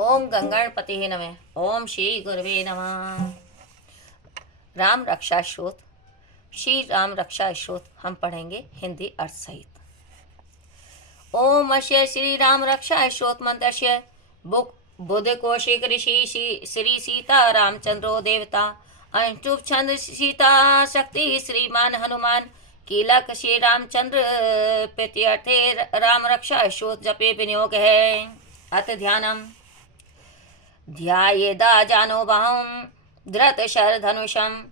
ओम गंगणपति नमः। ओम श्री गुरुवे नमः। राम रक्षा श्रोत। श्री राम रक्षा श्रोत हम पढ़ेंगे हिंदी अर्थ सहित। ओम अश्य श्री राम रक्षा श्रोत मंत्रस्य बुद्ध कौशिक ऋषि श्री सीता रामचंद्रो देवता अंशुभ छंद सीता शक्ति श्रीमान हनुमान कीलक श्री रामचंद्र प्रत्यर्थे राम रक्षा श्रोत जपे विनियोग है। अथ ध्यानम ध्यायेदा जानो बाहुं धृतशरधनुषं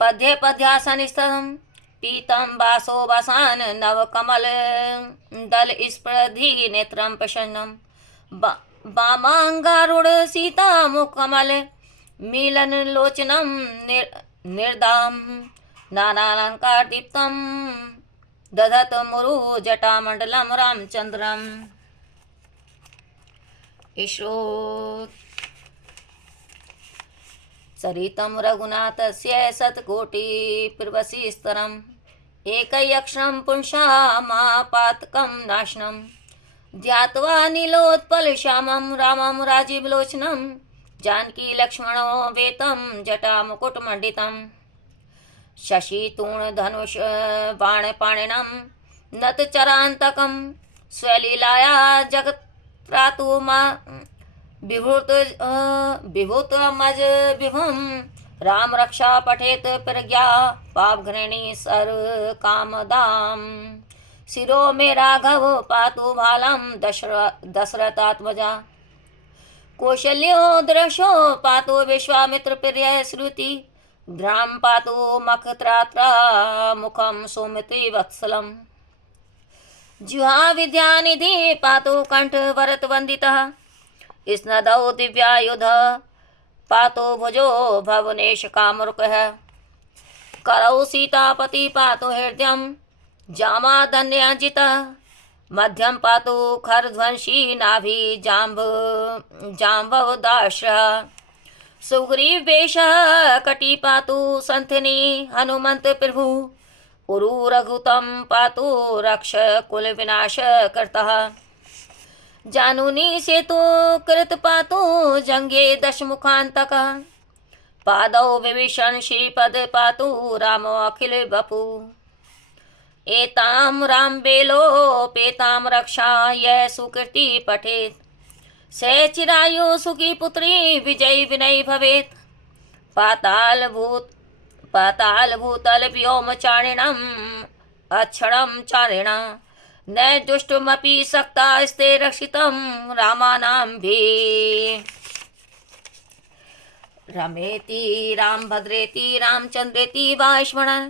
पद्ये पद्यासनस्थं पीतं वासो वसान नवकमल दल स्प्रधि नेत्रं प्रसन्नं वामांगारूढ़ सीता मुखकमल मीलन लोचनं निर्दाम नानालंकार दीप्तं दधत मुरु जटामंडलं रामचंद्रम। ईश्वरोत् चरितं रघुनाथस्य शतकोटिप्रवसिस्तरम् एकैक्षरं पुंसामापातकं नाशनं ध्यात्वा नीलोत्पलश्यामं रामं राजीवलोचनं जानकी लक्ष्मणो वेतं जटामुकुटमण्डितं शशितूणधनुष बाणपाणिनं नतचरान्तकं स्वलीलाया जगत्रातु विभूतमज विभुं राम रक्षा पठेत प्रज्ञा पापघृणी सर कामदाम शिरो मे राघव पातु भालं दशरथात्मजा कौशल्यो दृशो पातु विश्वामित्र प्रिय श्रुति ध्राम पातु मखत्रात्रा मुखम सुमति वत्सलम जुहा विद्यानिधि पातु कंठ वरत वंदितः स्नदौ दिव्यायुध पातो भुजो भवनेश कामरुकः करौ सीतापति पातो हृदयं जामादन्याजितः मध्यम पातो खरध्वंसी नाभि जाम्बवदाश्रः सुग्रीव वेशः कटी पातो संथिनी हनुमंत प्रभु उरु रघुतं पातो रक्ष कुल विनाश कर्तः जानुनी सेतु कृत पातु जंगे दशमुखांतक पादौ विभीषण श्रीपद पातु रामो अखिल बपु एताम राम बेलोपेताम रक्षा यह सुकृति पठेत स चिरायु सुखी पुत्री विजय विनय भवेत पाताल भूतल व्योमचारिणम अक्षरम चारिणा न दुष्टमपि सक्तास्ते रक्षितं रामानां भी रमेति रामभद्रेति रामचंद्रेति वाष्मणं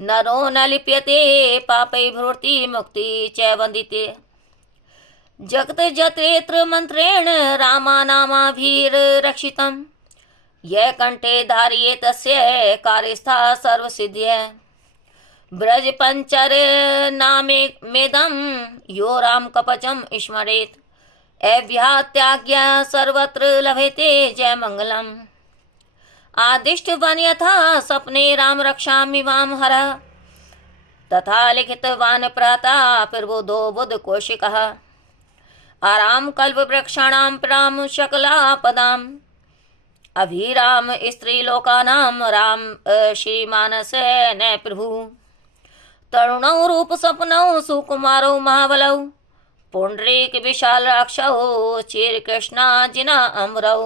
नरो न लिप्यते पापै भ्रूर्ति मुक्ति च वन्दिते जगत जत्रेत्र मंत्रेण रामानामाभिरक्षितं यः कंठे धारये तस्य कार्यस्था सर्वसिद्ध्यः ब्रज पंचर नामे मेदम यो राम कपचम स्मरेत अव्यात्याज्ञा सर्वत्र लभेते जय मंगलम आदिष्ट वन यथा सपने राम रक्षामि वाम हर तथा लिखितवान् प्राता प्रबोधो बुध कौशिकः आराम कल्प वृक्षाणां राम शकलापदाम् अभिराम स्त्रीलोकानां राम श्रीमानस न प्रभु तरुणौ रूप सपनौ सुकुमारौ महाबलौ पुंडरीक विशालाक्षौ चिरकृष्णाजिना अम्बरौ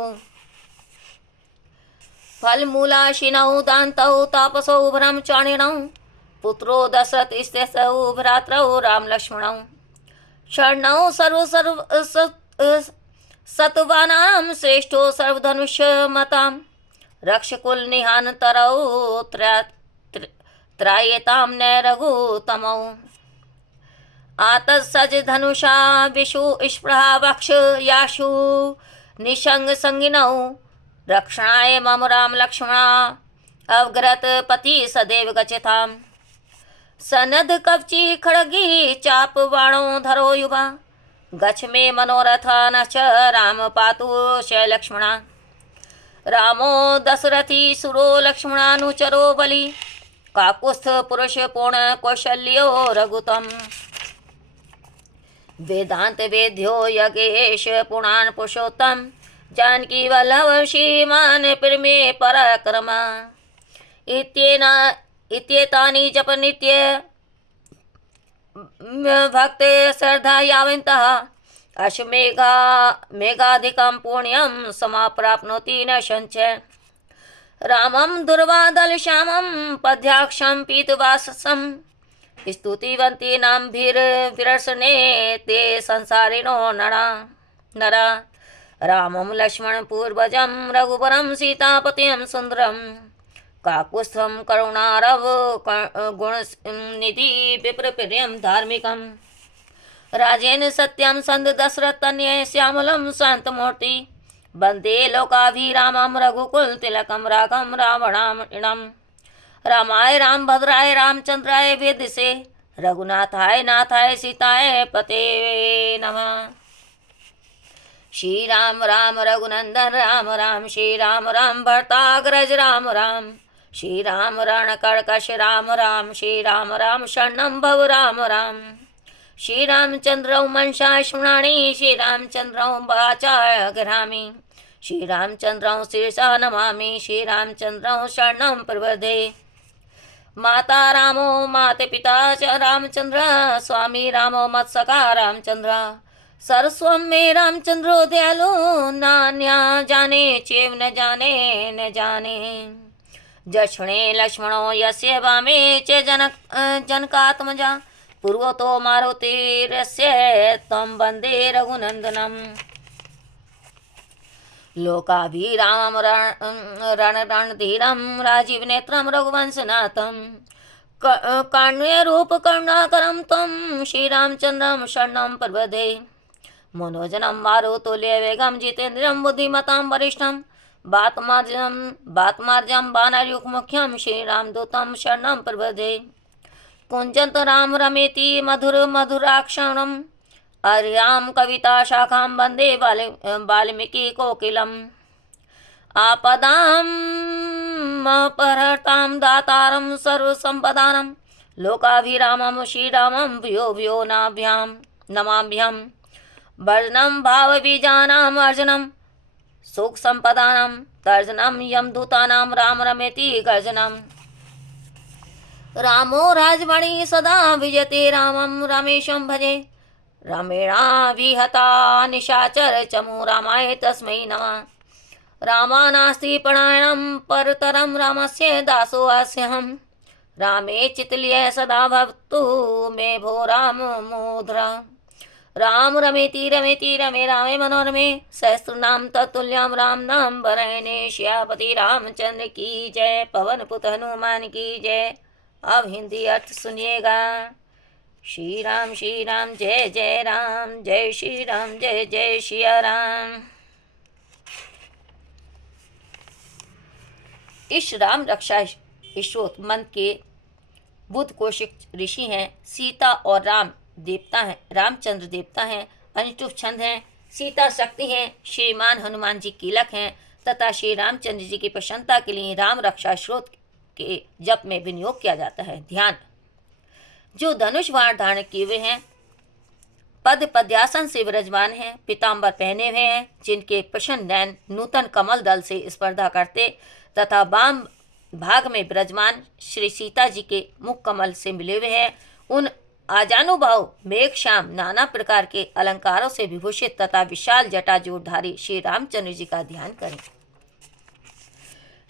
फलमूलाशिनौ दान्तौ तापसौ ब्रह्मचारिणौ पुत्रो दशरथ स्तेषौ भ्रातरौ राम लक्ष्मणौ शरणौ सत्वानां श्रेष्ठो सर्वधनुष्यमतां रक्षकुल निहानतरौ त्रायेतां न रघुतमौ आतत्सज धनुषा विषु स्पृहा वक्ष याशु निशंग संगिनौ रक्षणाय मम राम लक्ष्मणा अवग्रत पति सदैव गच्छताम् सनद कवची खड़गी चाप वाणो धरो युवा गच्छ मे मनोरथा न च राम पातु च लक्ष्मणा रामो दशरथी सुरो लक्ष्मणानुचरो बलि काकुस्थ पुरुष पूर्ण कौशल्यो रघुतम वेदांत वेद्यो यज्ञेश पुराण पुरुषोत्तम जानकी वल्लभ श्रीमान प्रेमे पराक्रमा इत्येतानि जप नित्य भक्ते श्रद्धा यावन्तः मेघाधिकं पुण्यं समाप्राप्नोति न संशय रामं दुर्वादलश्यामं पद्याक्षं पीतवाससं स्तुतिवन्तीनां ते संसारिणो नरा रामं लक्ष्मणपूर्वजं रघुवरं सीतापतिं सुन्दरं काकुत्स्थं करुणारव गुणनिधि विप्रप्रियं धार्मिकं राजेन सत्यं सन्द दशरथतनये श्यामलं शान्तमूर्ति वन्दे लोकाभिरामं रघुकुलतिलकं राघवं रावणामणिं रामाय रामभद्राय रामचन्द्राय वेदसे रघुनाथाय नाथाय सीताय पते नमः। श्री राम राम रघुनंदन राम राम श्री राम राम भरताग्रज राम राम श्री राम रणकर्कश राम राम श्री राम राम शरणं भव राम राम श्री रामचंद्रौ मनसा स्मरामि श्री रामचंद्रौ वाचा गिरामि श्री रामचंद्रौ शिरसा नमामि श्री रामचंद्रौ शरणं प्रपद्ये माता रामो माता पिता च रामचंद्र स्वामी रामो मत्सखा रामचंद्र सर्वस्वं मे रामचंद्रो दयालो नान्या जाने चेव न जाने जक्षणे लक्ष्मणो यस्य वामे च जनकात्मजा पूर्वतो मारुतिर्यस्य तं वन्दे रघुनन्दनम् लोकाभिरामं रणधीरं राजीवनेत्रं रघुवंशनाथं कारुण्यरूप करुणाकरं तं श्रीरामचन्द्रं शरणं प्रपद्ये मनोजनं मारुतुल्यवेगं जितेन्द्रियं बुद्धिमतां वरिष्ठं वातमार्जं वानरयुगमुख्यं श्रीरामदूतं शरणं प्रपद्ये कुञ्जन्त राम रमेति मधुराक्षरम् अर्यां कविता शाखां वन्दे वाल्मीकि कोकिलम् आपदां अपहर्तां दातारं सर्वसम्पदानं लोकाभिरामं श्रीरामं भूयो नमाभ्यं वर्णं भावबीजानाम् अर्जनं सुखसम्पदानां तर्जनं यमदूतानां राम रमेति गर्जनम् रामो राजमणि सदा विजयते रामं रमेशं भजे रमेणाभिहता निशाचर चमु रामाय तस्मै नमः रामा नास्ति परायणं परतरं रामस्य दासोऽस्म्यहं रामे चित्तलीय सदा भवतु मे भो राम मोद्रा राम रमेति रमे रामे मनोरमे सहस्रनाम तत्तुल्यं राम नाम वरेण्ये श्यापति रामचंद्र की जय पवन पुत हनुमान की जय। अब हिंदी अर्थ सुनिएगा। श्री राम जय जय राम, जय श्री राम जय जय सिया राम। इस राम रक्षा स्तोत्र मंत्र के बुद्ध कौशिक ऋषि हैं। सीता और राम देवता हैं, रामचंद्र देवता हैं, अनुष्टुप छंद हैं, सीता शक्ति हैं, श्रीमान हनुमान जी कीलक हैं तथा श्री रामचंद्र जी की प्रसन्नता के लिए राम रक्षा स्तोत्र के जप में विनियोग किया जाता है। ध्यान। जो धनुष बाण धारण किए हुए हैं, पद्यासन से विराजमान हैं, पीताम्बर पहने हुए हैं, जिनके प्रसन्न नयन नूतन कमल दल से स्पर्धा करते तथा वाम भाग में विराजमान श्री सीता जी के मुख कमल से मिले हुए हैं, उन आजानुभाव मेघ श्याम नाना प्रकार के अलंकारों से विभूषित तथा विशाल जटाजूटधारी श्री रामचंद्र जी का ध्यान करें।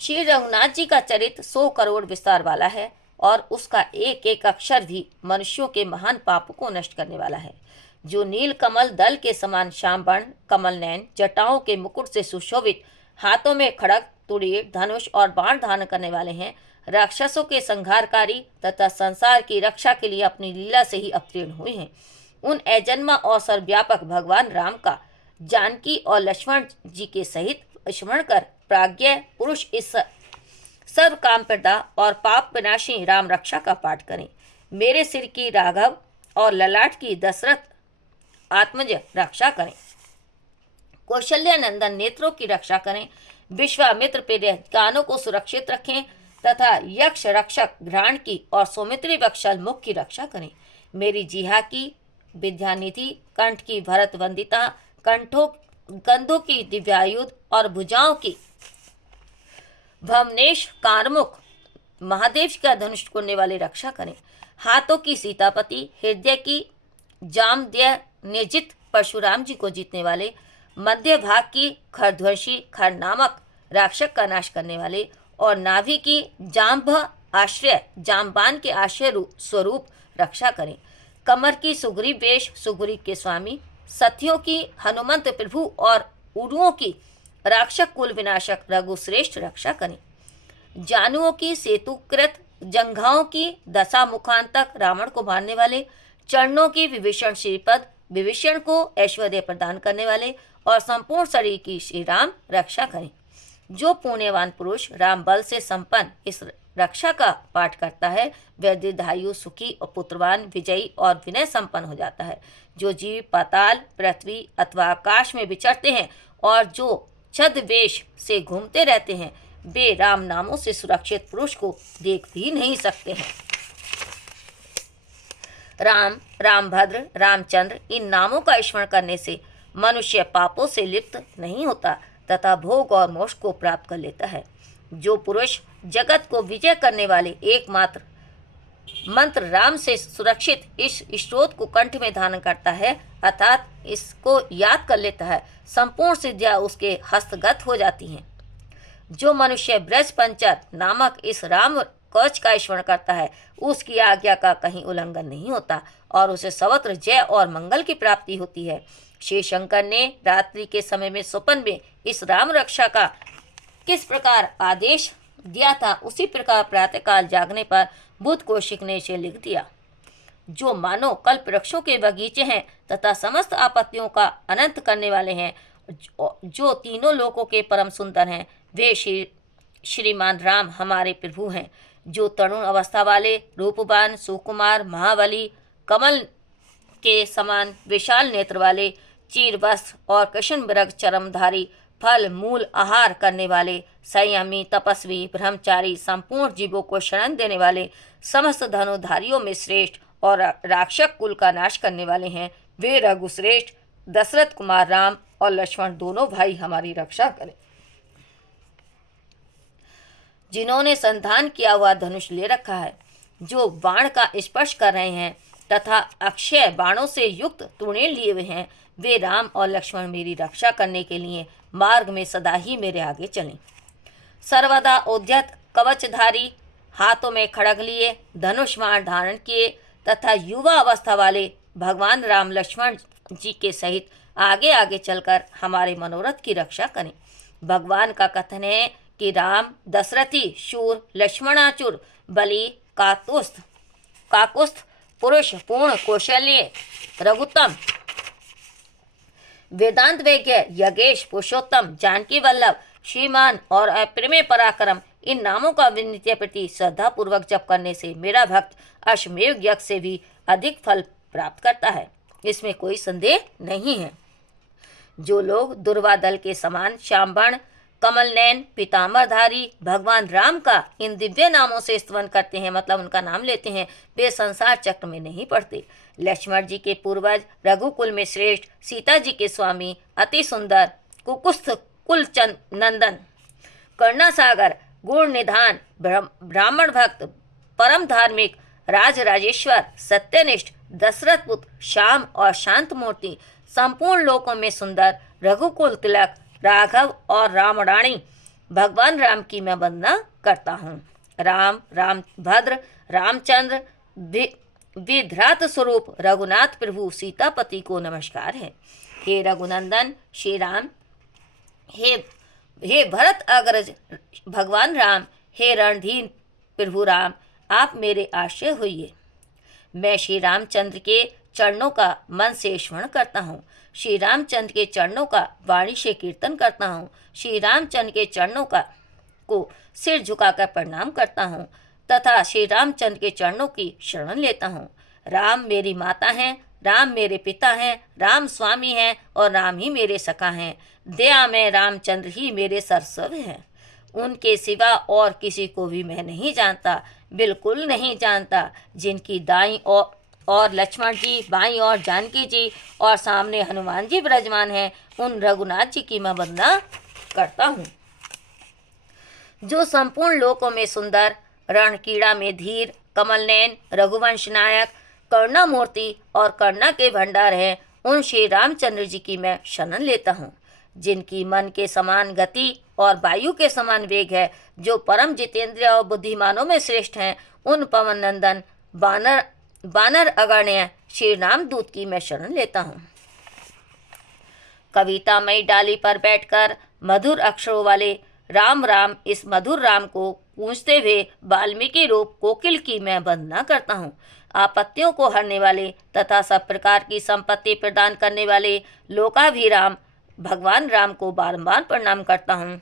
श्री रघुनाथ जी का चरित्र 100 करोड़ विस्तार वाला है और उसका एक एक अक्षर भी मनुष्यों के महान पापों को नष्ट करने वाला है। जो नील कमल दल के समान श्याम वर्ण, कमल नयन, जटाओं के मुकुट से सुशोभित, हाथों में खड़ग, तुड़ीर, धनुष और बाण धारण करने वाले हैं, राक्षसों के संहारकारी तथा संसार की रक्षा के लिए अपनी लीला से ही अवतीर्ण हुए हैं। उन अजन्मा और सर्वव्यापक भगवान राम का जानकी और लक्ष्मण जी के सहित स्मरण कर प्राज्ञ पुरुष इस सर्व काम प्रदा और पाप विनाशी राम रक्षा का पाठ करें। मेरे सिर की राघव और ललाट की दशरथ आत्मज रक्षा करें। कौशल्या नंदन नेत्रों की रक्षा करें। विश्वामित्र प्रिय कानों को सुरक्षित रखें तथा यक्ष रक्षक घ्राण की और सौमित्री वक्षल मुख की रक्षा करें। मेरी जिहा की विद्यानिधि, कंठ की भरत वंदिता, कंठों कंधों की दिव्यायुध और भुजाओं की भवनेश कारमुख महादेव का धनुष तोड़ने वाले रक्षा करें। हाथों की सीतापति, हृदय की जामदेय निजित परशुराम जी को जीतने वाले, मध्य भाग की खरध्वंसी खर नामक राक्षस का नाश करने वाले, और नाभि की जाम्भ आश्रय जामबान के आश्रय स्वरूप रक्षा करें। कमर की सुग्रीव वेश सुग्रीव के स्वामी, सथियों की हनुमंत प्रभु और उरुओं की राक्षस कुल विनाशक रघुश्रेष्ठ रक्षा करें। जानुओं की सेतुकृत, जंघाओं की दशा मुखांतक रावण को मारने वाले, चरणों की विभीषण श्रीपद, विभीषण को ऐश्वर्य प्रदान करने वाले, और संपूर्ण शरीर की श्री राम रक्षा करें। जो पुण्यवान पुरुष राम बल से संपन्न इस रक्षा का पाठ करता है वह दीर्घायु, सुखी और पुत्रवान, विजयी और विनय संपन्न हो जाता है। जो जीव पाताल, पृथ्वी अथवा आकाश में विचरते हैं और जो छद्मवेश से घूमते रहते हैं वे राम नामों से सुरक्षित पुरुष को देख भी नहीं सकते हैं। राम, रामभद्र, रामचंद्र इन नामों का स्मरण करने से मनुष्य पापों से लिप्त नहीं होता तथा भोग और मोक्ष को प्राप्त कर लेता है। जो पुरुष जगत को विजय करने वाले एकमात्र मंत्र राम से सुरक्षित इस स्रोत को कंठ में धारण करता है अर्थात इसको याद कर लेता है, संपूर्ण सिद्धियां उसके हस्तगत हो जाती हैं। जो मनुष्य ब्रज पंचर नामक इस राम कवच का स्मरण करता है उसकी आज्ञा का कहीं उल्लंघन नहीं होता और उसे सर्वत्र जय और मंगल की प्राप्ति होती है। श्री शंकर ने रात्रि के समय में स्वप्न में इस राम रक्षा का किस प्रकार आदेश दिया था उसी प्रकार प्रातःकाल जागने पर बुध कौशिक ने इसे लिख दिया। जो मानो कल्प वृक्षों के बगीचे हैं तथा समस्त आपत्तियों का अनंत करने वाले हैं, जो तीनों लोकों के परम सुंदर हैं, वे श्रीमान राम हमारे प्रभु हैं। जो तरुण अवस्था वाले, रूपवान, सुकुमार, महाबली, कमल के समान विशाल नेत्र वाले, चीर वस्त्र और कृष्ण मृग चरमधारी, फल मूल आहार करने वाले, संयमी, तपस्वी, ब्रह्मचारी, संपूर्ण जीवों को शरण देने वाले, समस्त धनुधारियों में श्रेष्ठ और राक्षस कुल का नाश करने वाले हैं, वे रघुश्रेष्ठ दशरथ कुमार राम और लक्ष्मण दोनों भाई हमारी रक्षा करें। जिन्होंने संधान किया हुआ धनुष ले रखा है, जो बाण का स्पर्श कर रहे हैं तथा अक्षय बाणों से युक्त तूणें लिए हुए हैं, वे राम और लक्ष्मण मेरी रक्षा करने के लिए मार्ग में सदा ही मेरे आगे चलें। सर्वदा उद्यत कवचधारी, हाथों में खड़ग लिए, धनुष बाण धारण किए तथा युवा अवस्था वाले भगवान राम लक्ष्मण जी के सहित आगे आगे चलकर हमारे मनोरथ की रक्षा करें। भगवान का कथन है कि राम दशरथी, शूर, लक्ष्मणाचुर, बलि, काकुस्थ पुरुष, पूर्ण कौशल्य, रघुत्तम, वेदांत वैज्ञ, यज्ञेश, पुरुषोत्तम, जानकी वल्लभ, श्रीमान और अप्रिमेय पराक्रम इन नामों का नित्य प्रति श्रद्धा पूर्वक जप करने से मेरा भक्त अश्वमेध यज्ञ से भी अधिक फल प्राप्त करता है, इसमें कोई संदेह नहीं है। जो लोग दुर्वादल के समान श्यामवर्ण, कमल नयन, पीताम्बरधारी भगवान राम का इन दिव्य नामों से स्तवन करते हैं, मतलब उनका नाम लेते हैं, वे संसार चक्र में नहीं पड़ते। लक्ष्मण जी के पूर्वज, रघुकुल में श्रेष्ठ, सीता जी के स्वामी, अति सुंदर, कुकुस्थ कुल नंदन, करुणासागर, गुण निधान, ब्राह्मण भक्त, परम धार्मिक, राजराजेश्वर, सत्यनिष्ठ, दशरथ पुत्र, श्याम और शांत मूर्ति, संपूर्ण लोकों में सुंदर, रघुकुल तिलक, राघव और रामराणी भगवान राम की मैं वंदना करता हूँ। राम, रामभद्र, रामचंद्र, विधृत स्वरूप रघुनाथ प्रभु सीतापति को नमस्कार है। हे रघुनंदन श्री राम, हे भरत अग्रज भगवान राम, हे रणधीर प्रभु राम, आप मेरे आश्रय होइए। मैं श्री रामचंद्र के चरणों का मन से स्मरण करता हूँ, श्री रामचंद्र के चरणों का वाणी से कीर्तन करता हूँ, श्री रामचंद्र के चरणों को सिर झुकाकर प्रणाम करता हूँ तथा श्री रामचंद्र के चरणों की शरण लेता हूँ। राम मेरी माता हैं, राम मेरे पिता हैं, राम स्वामी हैं और राम ही मेरे सखा हैं। दया में रामचंद्र ही मेरे सर्वस्व हैं। उनके सिवा और किसी को भी मैं नहीं जानता, बिल्कुल नहीं जानता। जिनकी दाईं और लक्ष्मण जी, बाईं ओर जानकी जी और सामने हनुमान जी विराजमान हैं, उन रघुनाथ जी की मैं वंदना करता हूँ। जो संपूर्ण लोकों में सुंदर, रणकीड़ा में धीर, कमलनैन, रघुवंश नायक, करुणामूर्ति और करुणा के भंडार हैं, उन श्री रामचंद्र जी की मैं शरण लेता हूँ। जिनकी मन के समान गति और वायु के समान वेग है, जो परम जितेंद्रिय और बुद्धिमानों में श्रेष्ठ हैं, उन पवन नंदन बानर अगण्य श्री रामदूत की मैं शरण लेता हूँ। कवितामयी डाली पर बैठकर मधुर अक्षरों वाले राम राम इस मधुर राम को पूछते हुए वाल्मीकि रूप कोकिल की मैं वंदना करता हूँ। आपत्तियों को हरने वाले तथा सब प्रकार की संपत्ति प्रदान करने वाले लोकाभिराम भगवान राम को बारंबार प्रणाम करता हूँ।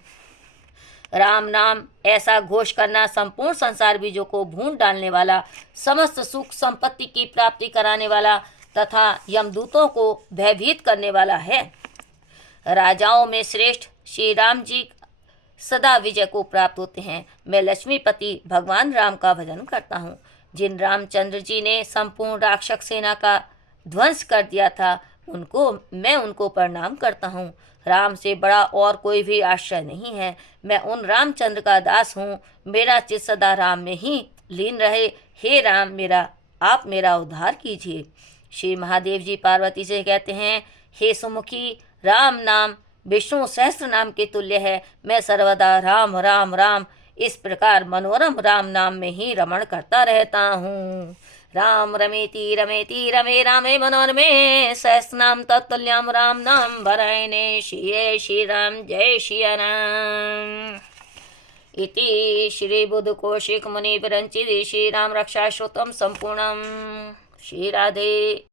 राम नाम ऐसा घोष करना संपूर्ण संसार बीजों को भून डालने वाला, समस्त सुख संपत्ति की प्राप्ति कराने वाला तथा यमदूतों को भयभीत करने वाला है। राजाओं में श्रेष्ठ श्री राम जी सदा विजय को प्राप्त होते हैं। मैं लक्ष्मीपति भगवान राम का भजन करता हूँ। जिन रामचंद्र जी ने संपूर्ण राक्षस सेना का ध्वंस कर दिया था, उनको प्रणाम करता हूँ। राम से बड़ा और कोई भी आश्रय नहीं है। मैं उन रामचंद्र का दास हूँ। मेरा चित्त सदा राम में ही लीन रहे। हे राम, आप मेरा उद्धार कीजिए। श्री महादेव जी पार्वती से कहते हैं, हे सुमुखी, राम नाम विष्णु सहस्त्र नाम के तुल्य है। मैं सर्वदा राम राम राम इस प्रकार मनोरम राम नाम में ही रमण करता रहता हूँ। राम रमेति रमेति रमे रामे मनोरमे सहस्त्र नाम तत्तुल्यम राम नाम वरायणे श्री राम जय श्री राम। इति श्री बुद्ध कौशिक मुनि विरचित श्री राम रक्षा श्रुतम संपूर्णम। श्री राधे।